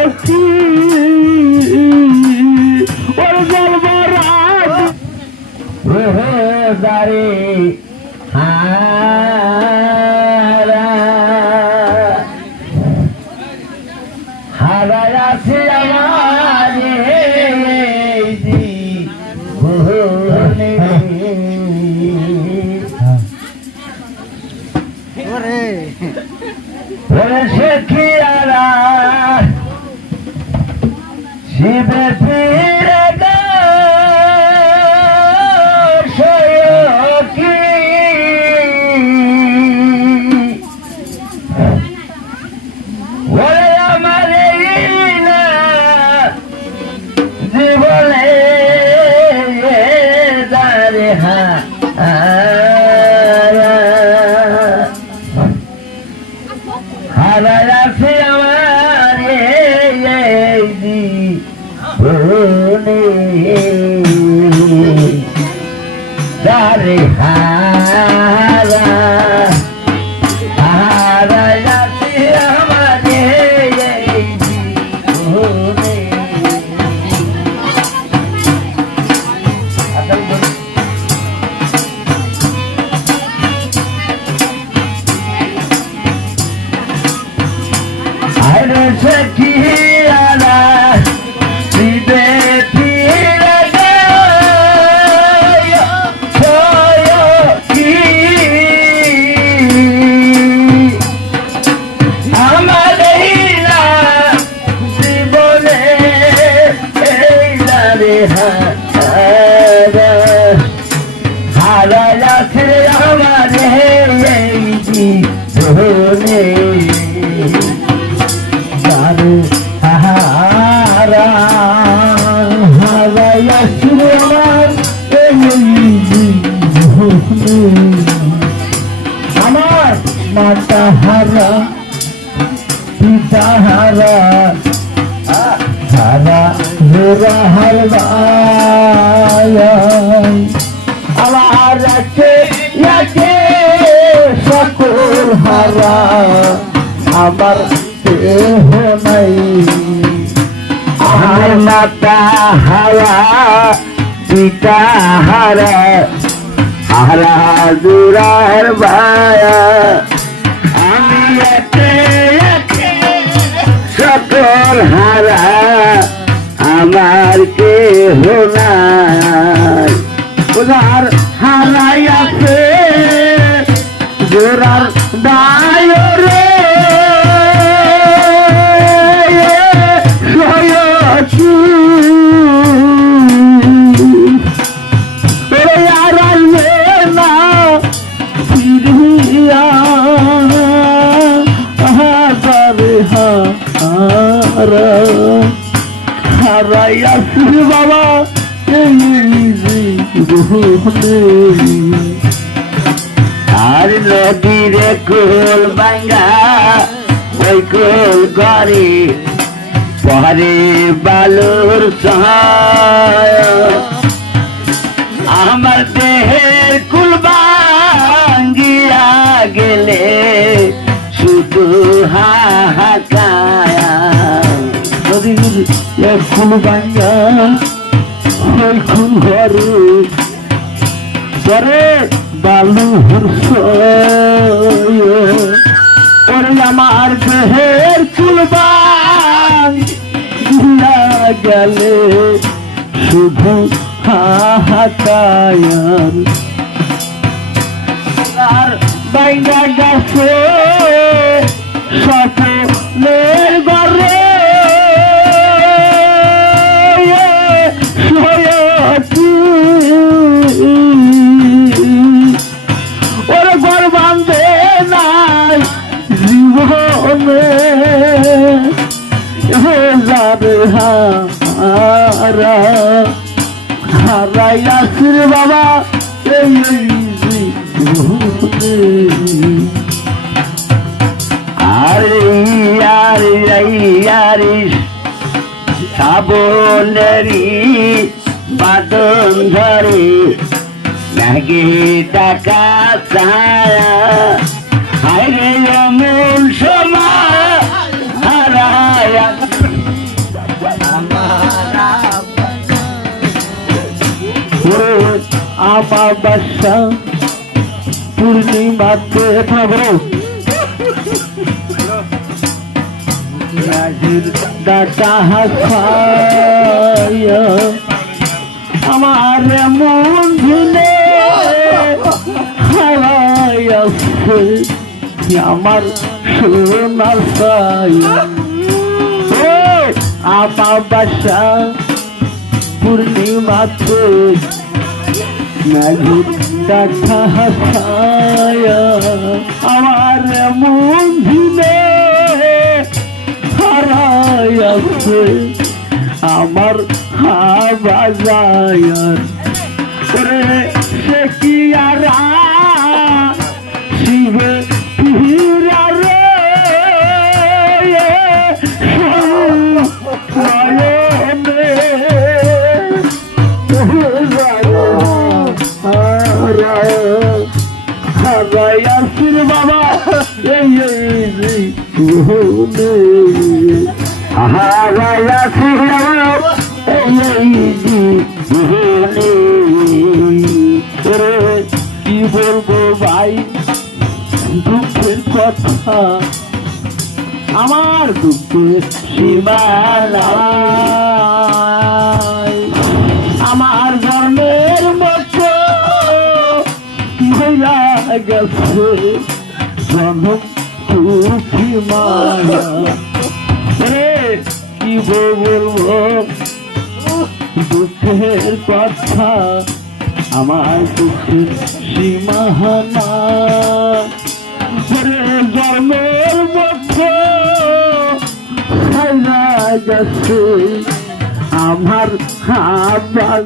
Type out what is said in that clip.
আছি ওর জলবরাজ দারে হারায় আছে আমার সে খিয়ারা শিবে ফিরে জীবনে দারে হারায় আছে আমার দারে হারা হারায় আছে আমার Sekiara Sibe Piraga Soyo Ki Amadehina Sibone Eila Reha Haraya Sire Amade Eiji Sone হারা হারাইয়া ছিল আমার মাতা হারা পিতা হারা হারা জোরা হারা আমার রাখে সকল হারা আমার নাই আমার মাতা হারা পিতা হারা হারা জোড়ার ভায়া আমি সকল হারা আমার কেহ নাই ওনার হারাই আছে জোড়ার দায় রে হারাই আসির বাবা আর নদীরে কোল ভাঙ্গা ওই কোল গড়ে পরে বালুর সহায় আমার দেহের কুল ভাঙ্গিয়া গেলে শুধু হাহাকায়া নদীর কুল ভাঙ্গা ওই কুল ঘরে পরে বালুর সহায় আমার দেহের কুল ভাঙ্গিয়া গেলে শুধু হাহাকায়ার আর বাইনা গেছে সকলের ঘরে ওর ঘর বাঁধে নাই জীবনে যাবে হারা হারাই আসির বাবা এই আরে শ্রাবণেরই বাদন ধরে নাগে টাকা ছায়া হায়রে অমূল সময় হারায়া আমাবাসা পূর্ণিমাতে থাকো ডাটা হাসায় আমার মন ঝুলে হারাইয়াছে আমার সোনার ছায়া আমাবাসা পূর্ণিমাতে নাগির ডাটা হাসায় আমার মন ঝুলে হারাইয়াছে আমার হাবাজায়ার রে সে কি আর শিবে পিরা রে হারাইয়াছির বাবা এই হারাইয়াছির বাবা কি বলবো ভাই দুঃখের কথা আমার দুঃখের সীমা নাই আমার জন্মের মতো ভুলা গেছে জন্ম সুখী মায়া কি বলবো দুঃখের কথা আমার দুঃখের সীমানা জন্মের মতো গেছে আমার